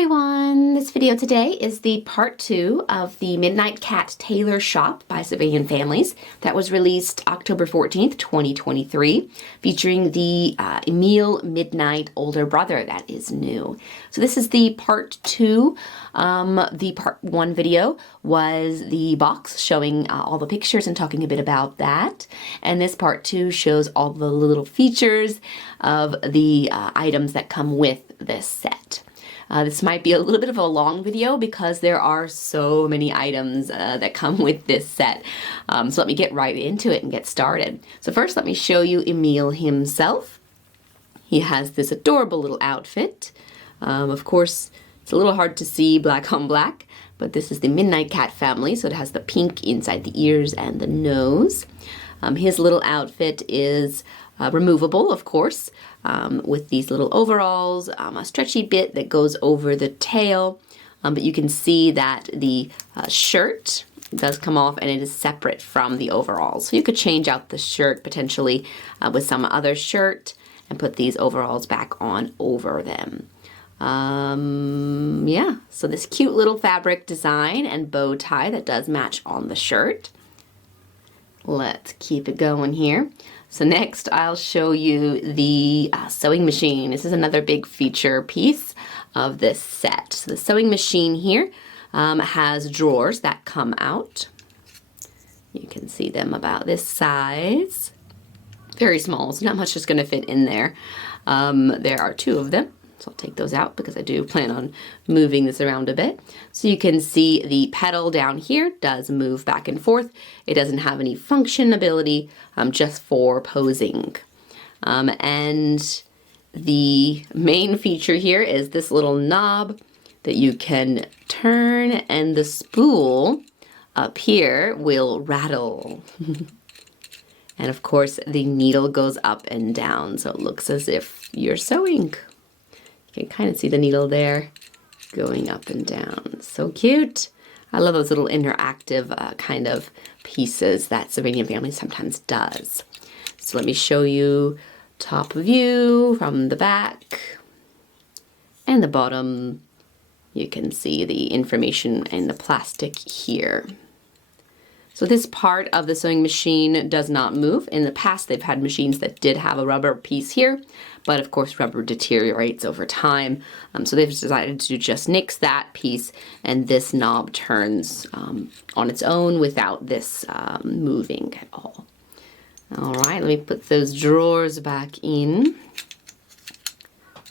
everyone! This video today is the part 2 of the Midnight Cat Tailor Shop by Sylvanian Families that was released October 14th, 2023, featuring the Emil Midnight older brother that is new. So this is the part 2. The part 1 video was the box showing all the pictures and talking a bit about that. And this part 2 shows all the little features of the items that come with this set. This might be a little bit of a long video because there are so many items that come with this set. So let me get right into it and get started. So first let me show you Emil himself. He has this adorable little outfit. Of course, it's a little hard to see black on black, but this is the Midnight Cat family, so it has the pink inside the ears and the nose. His little outfit is removable, of course, with these little overalls, a stretchy bit that goes over the tail, but you can see that the shirt does come off and it is separate from the overalls. So you could change out the shirt potentially with some other shirt and put these overalls back on over them. Yeah, so this cute little fabric design and bow tie that does match on the shirt. Let's keep it going here. So next I'll show you the sewing machine. This is another big feature piece of this set. So the sewing machine here has drawers that come out. You can see them about this size. Very small, so not much is going to fit in there. There are 2 of them. So I'll take those out because I do plan on moving this around a bit. So you can see the pedal down here does move back and forth. It doesn't have any function ability, just for posing. And the main feature here is this little knob that you can turn and the spool up here will rattle. And of course the needle goes up and down, so it looks as if you're sewing. You can kind of see the needle there going up and down. So cute. I love those little interactive kind of pieces that Sylvanian Families sometimes does. So let me show you top view from the back and the bottom. You can see the information in the plastic here. So this part of the sewing machine does not move. In the past, they've had machines that did have a rubber piece here, but of course rubber deteriorates over time. So they've decided to just nix that piece, and this knob turns on its own without this moving at all. All right, let me put those drawers back in.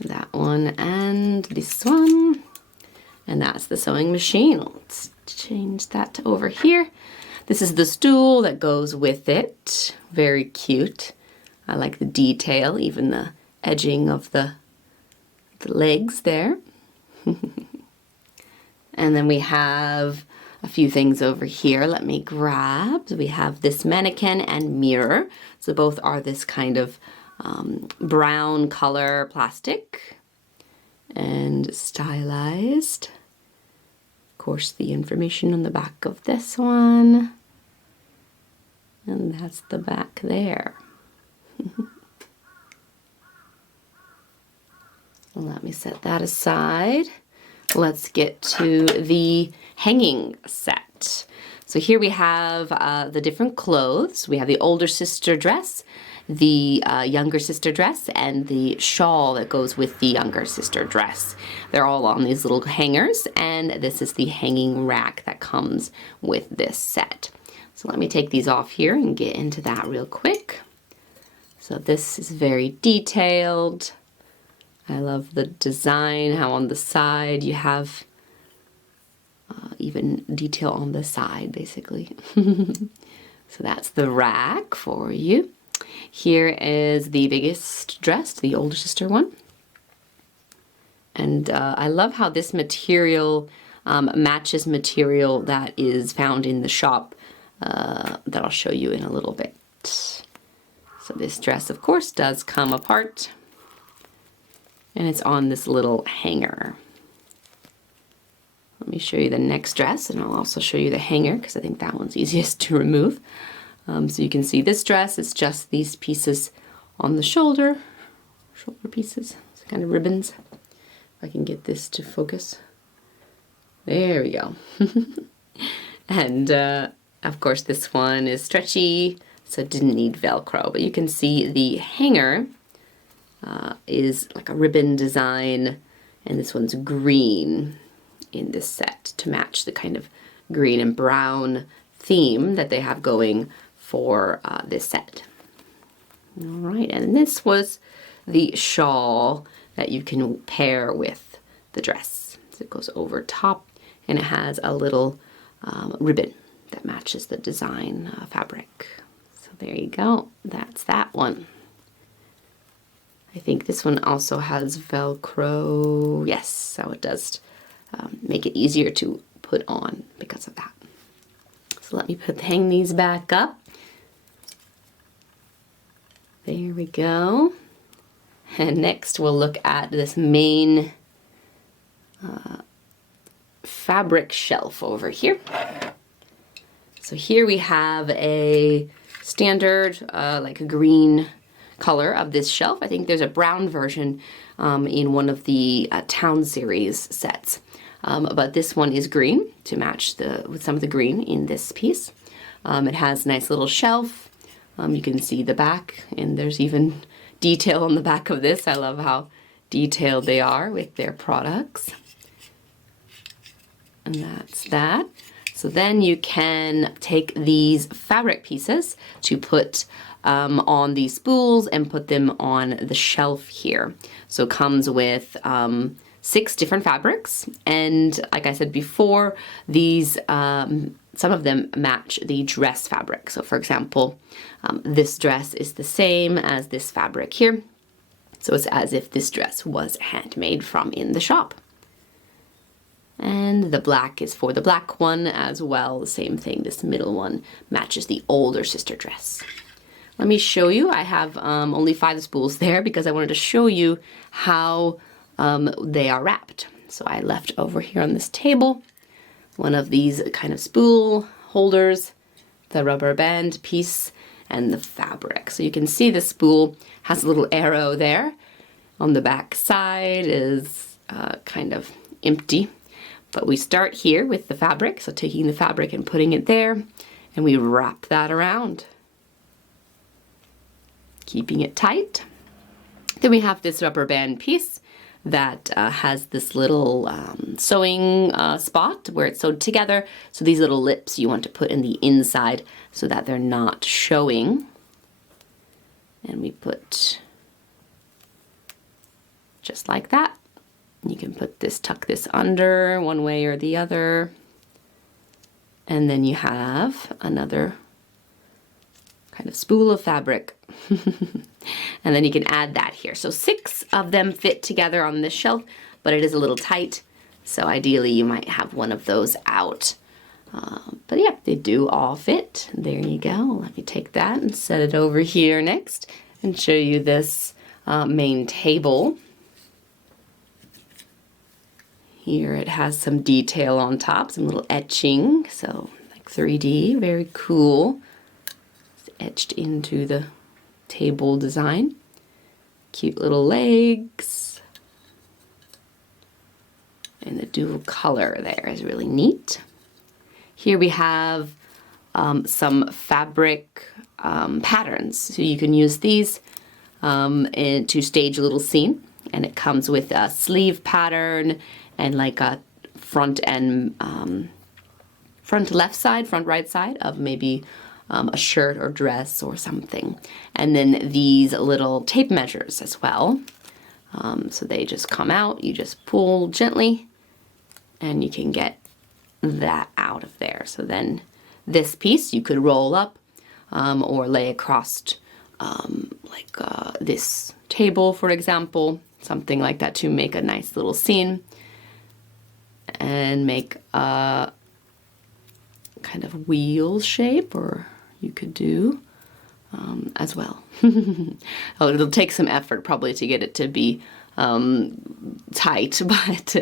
That one and this one. And that's the sewing machine. Let's change that to over here. This is the stool that goes with it. Very cute. I like the detail, even the edging of the legs there. And then we have a few things over here. Let me grab. So we have this mannequin and mirror. So both are this kind of brown color plastic and stylized. Of course, the information on the back of this one. And that's the back there. Let me set that aside. Let's get to the hanging set. So here we have the different clothes. We have the older sister dress, the younger sister dress, and the shawl that goes with the younger sister dress. They're all on these little hangers, and this is the hanging rack that comes with this set. So let me take these off here and get into that real quick. So this is very detailed. I love the design, how on the side you have even detail on the side, basically. So that's the rack for you. Here is the biggest dress, the older sister one. And I love how this material matches material that is found in the shop that I'll show you in a little bit. So this dress, of course, does come apart. And it's on this little hanger. Let me show you the next dress, and I'll also show you the hanger because I think that one's easiest to remove. So you can see this dress is just these pieces on the shoulder pieces, kind of ribbons. I can get this to focus. There we go. And of course this one is stretchy, so it didn't need Velcro, but you can see the hanger is like a ribbon design, and this one's green in this set to match the kind of green and brown theme that they have going for this set. All right, and this was the shawl that you can pair with the dress. So it goes over top, and it has a little ribbon that matches the design fabric. So there you go, that's that one. I think this one also has Velcro. Yes, so it does make it easier to put on because of that. So let me hang these back up. There we go. And next we'll look at this main fabric shelf over here. So here we have a standard like a green color of this shelf. I think there's a brown version in one of the Town Series sets. But this one is green to match with some of the green in this piece. It has a nice little shelf. You can see the back, and there's even detail on the back of this. I love how detailed they are with their products. And that's that. So then you can take these fabric pieces to put on these spools and put them on the shelf here. So it comes with 6 different fabrics, and like I said before, these some of them match the dress fabric. So for example, this dress is the same as this fabric here. So it's as if this dress was handmade from in the shop. And the black is for the black one as well. The same thing, this middle one matches the older sister dress. Let me show you. I have only 5 spools there because I wanted to show you how they are wrapped. So I left over here on this table one of these kind of spool holders, the rubber band piece, and the fabric. So you can see the spool has a little arrow there. On the back side is kind of empty. But we start here with the fabric, so taking the fabric and putting it there, and we wrap that around, keeping it tight. Then we have this rubber band piece that has this little sewing spot where it's sewed together. So these little lips you want to put in the inside so that they're not showing. And we put just like that. You can put this, tuck this under one way or the other. And then you have another kind of spool of fabric. And then you can add that here. So 6 of them fit together on this shelf, but it is a little tight. So ideally you might have one of those out. But yeah, they do all fit. There you go. Let me take that and set it over here next and show you this main table. Here it has some detail on top, some little etching, so like 3D, very cool. It's etched into the table design. Cute little legs. And the dual color there is really neat. Here we have some fabric patterns. So you can use these to stage a little scene. And it comes with a sleeve pattern and like a front and front left side, front right side of maybe a shirt or dress or something. And then these little tape measures as well. So they just come out, you just pull gently and you can get that out of there. So then this piece you could roll up or lay across this table, for example, something like that to make a nice little scene and make a kind of wheel shape, or you could do as well. Oh, it'll take some effort probably to get it to be tight, but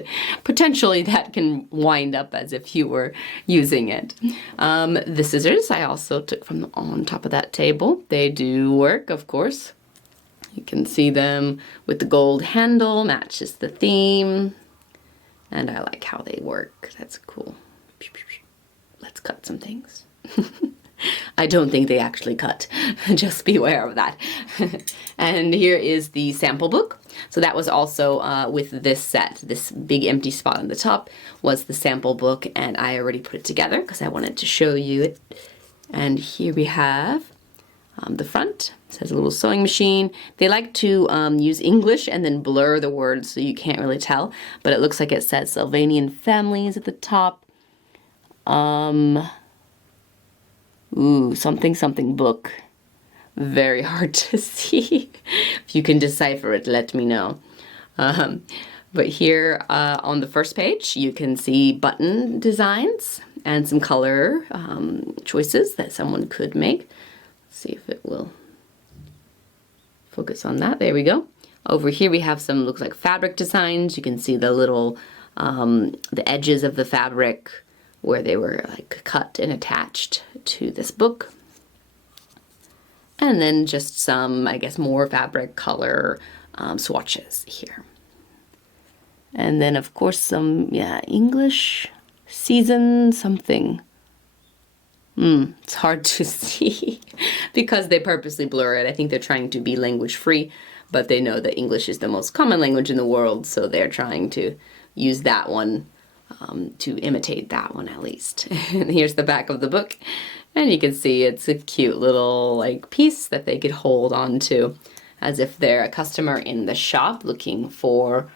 potentially that can wind up as if you were using it. The scissors I also took from on top of that table. They do work, of course. You can see them with the gold handle, matches the theme. And I like how they work. That's cool. Let's cut some things. I don't think they actually cut. Just be aware of that. And here is the sample book. So that was also with this set. This big empty spot on the top was the sample book, and I already put it together because I wanted to show you it. And here we have the front. It says a little sewing machine. They like to use English and then blur the words so you can't really tell, but it looks like it says Sylvanian Families at the top. Ooh, something something book. Very hard to see. If you can decipher it, let me know. But here on the first page, you can see button designs and some color choices that someone could make. Let's see if it will focus on that. There we go. Over here we have some, looks like fabric designs. You can see the little, the edges of the fabric where they were like cut and attached to this book. And then just some, I guess, more fabric color swatches here. And then of course some, English season something. It's hard to see because they purposely blur it. I think they're trying to be language free, but they know that English is the most common language in the world, so they're trying to use that one to imitate that one at least. And here's the back of the book, and you can see it's a cute little like piece that they could hold on to as if they're a customer in the shop looking for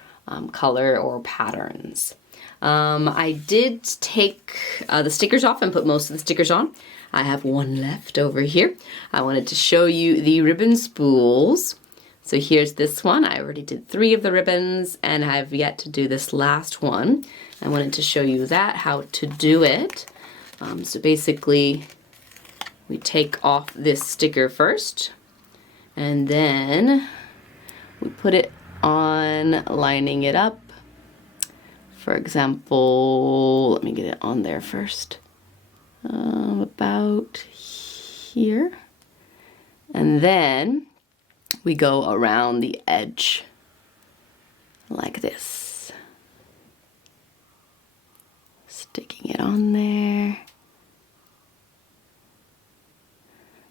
color or patterns. I did take the stickers off and put most of the stickers on. I have one left over here. I wanted to show you the ribbon spools. So here's this one. I already did 3 of the ribbons and I've yet to do this last one. I wanted to show you that, how to do it. So basically we take off this sticker first and then we put it on, lining it up. For example, let me get it on there first. About here. And then we go around the edge like this. Sticking it on there.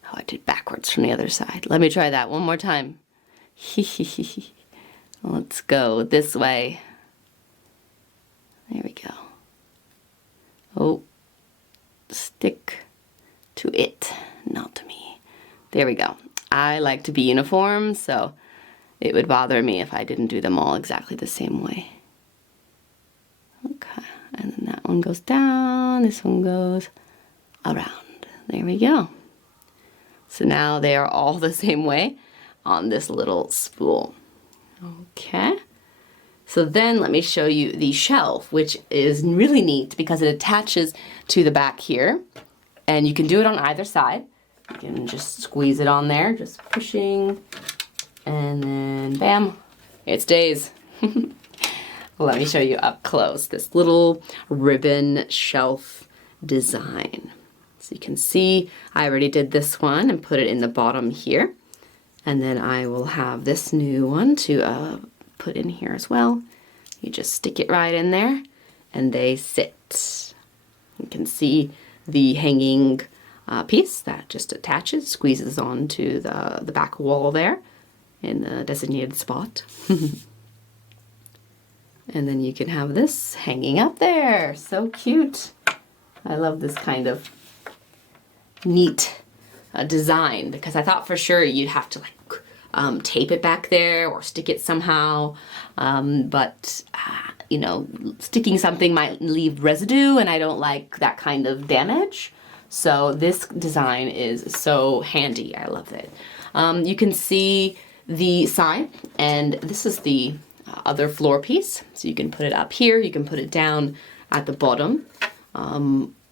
Oh, I did backwards from the other side. Let me try that one more time. Let's go this way. There we go. Oh, stick to it, not to me. There we go. I like to be uniform, so it would bother me if I didn't do them all exactly the same way. Okay, and then that one goes down, this one goes around. There we go. So now they are all the same way on this little spool. Okay. So then let me show you the shelf, which is really neat because it attaches to the back here. And you can do it on either side. You can just squeeze it on there, just pushing, and then bam, it stays. Let me show you up close this little ribbon shelf design. So you can see I already did this one and put it in the bottom here. And then I will have this new one to put in here as well. You just stick it right in there and they sit. You can see the hanging piece that just attaches, squeezes onto the back wall there in the designated spot. And then you can have this hanging up there. So cute. I love this kind of neat design because I thought for sure you'd have to like tape it back there or stick it somehow, but you know, sticking something might leave residue and I don't like that kind of damage. So this design is so handy. I love it. You can see the side, and this is the other floor piece. So you can put it up here, you can put it down at the bottom.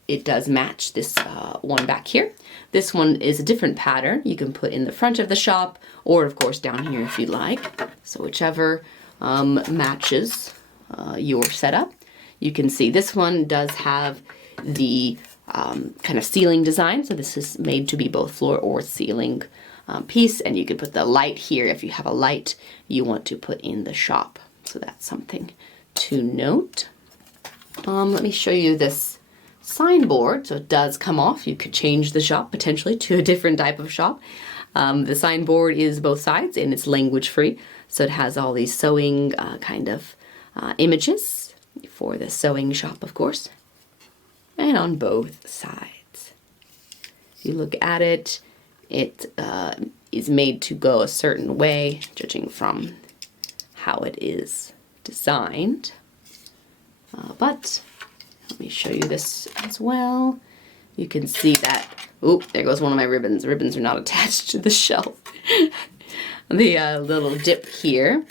It does match this one back here. This one is a different pattern. You can put in the front of the shop or of course down here if you'd like. So whichever matches your setup. You can see this one does have the kind of ceiling design. So this is made to be both floor or ceiling piece, and you could put the light here if you have a light you want to put in the shop. So that's something to note. Let me show you this signboard. So it does come off. You could change the shop potentially to a different type of shop. The signboard is both sides and it's language free. So it has all these sewing kind of images for the sewing shop, of course, and on both sides. If you look at it, it is made to go a certain way, judging from how it is designed. But let me show you this as well. You can see that, oop, there goes one of my ribbons. The ribbons are not attached to the shelf. The little dip here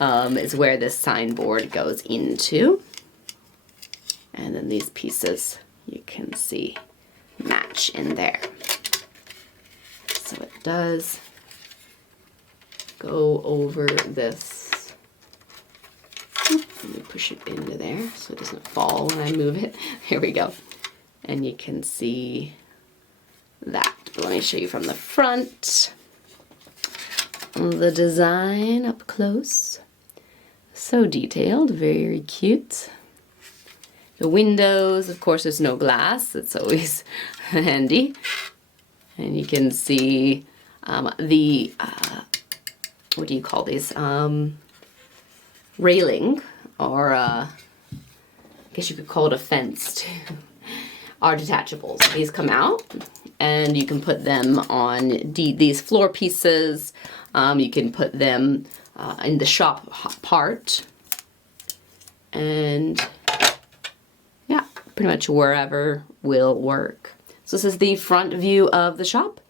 is where this signboard goes into. And then these pieces, you can see, match in there. So it does go over this. Let me push it into there so it doesn't fall when I move it. Here we go. And you can see that. But let me show you from the front. The design up close. So detailed, very cute. The windows, of course, there's no glass. It's always handy. And you can see the, what do you call these? Railing, or I guess you could call it a fence too, are detachables. These come out and you can put them on these floor pieces. You can put them in the shop part, and yeah, pretty much wherever will work. So this is the front view of the shop.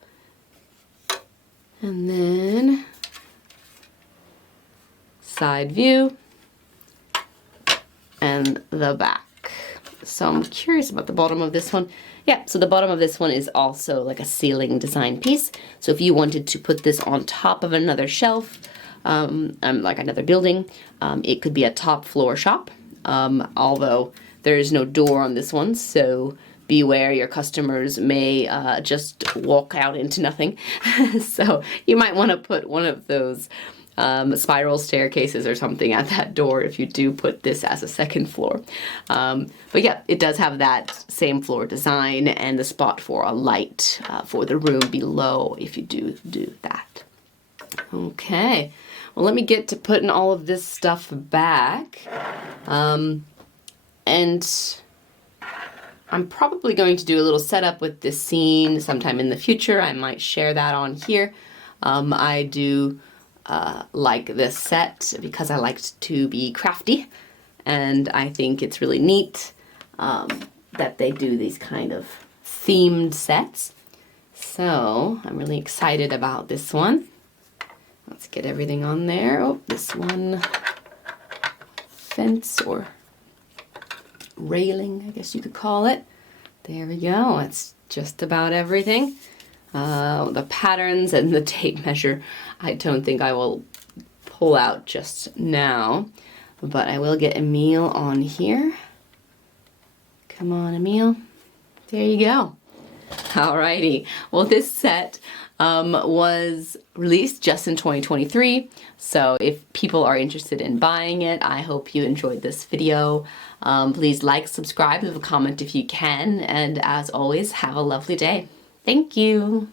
And then side view and the back. So I'm curious about the bottom of this one. Yeah, so the bottom of this one is also like a ceiling design piece. So if you wanted to put this on top of another shelf, like another building, it could be a top floor shop. Although there is no door on this one, so beware, your customers may just walk out into nothing. So you might want to put one of those spiral staircases or something at that door if you do put this as a second floor. But yeah, it does have that same floor design and the spot for a light for the room below if you do that. Okay, well, let me get to putting all of this stuff back. And I'm probably going to do a little setup with this scene sometime in the future. I might share that on here. I do like this set because I like to be crafty, and I think it's really neat that they do these kind of themed sets. So I'm really excited about this one. Let's get everything on there. Oh, this one, fence or railing, I guess you could call it. There we go. It's just about everything. The patterns and the tape measure, I don't think I will pull out just now, but I will get Emil on here. Come on, Emil. There you go. Alrighty. Well, this set was released just in 2023, so if people are interested in buying it, I hope you enjoyed this video. Please like, subscribe, leave a comment if you can, and as always, have a lovely day. Thank you.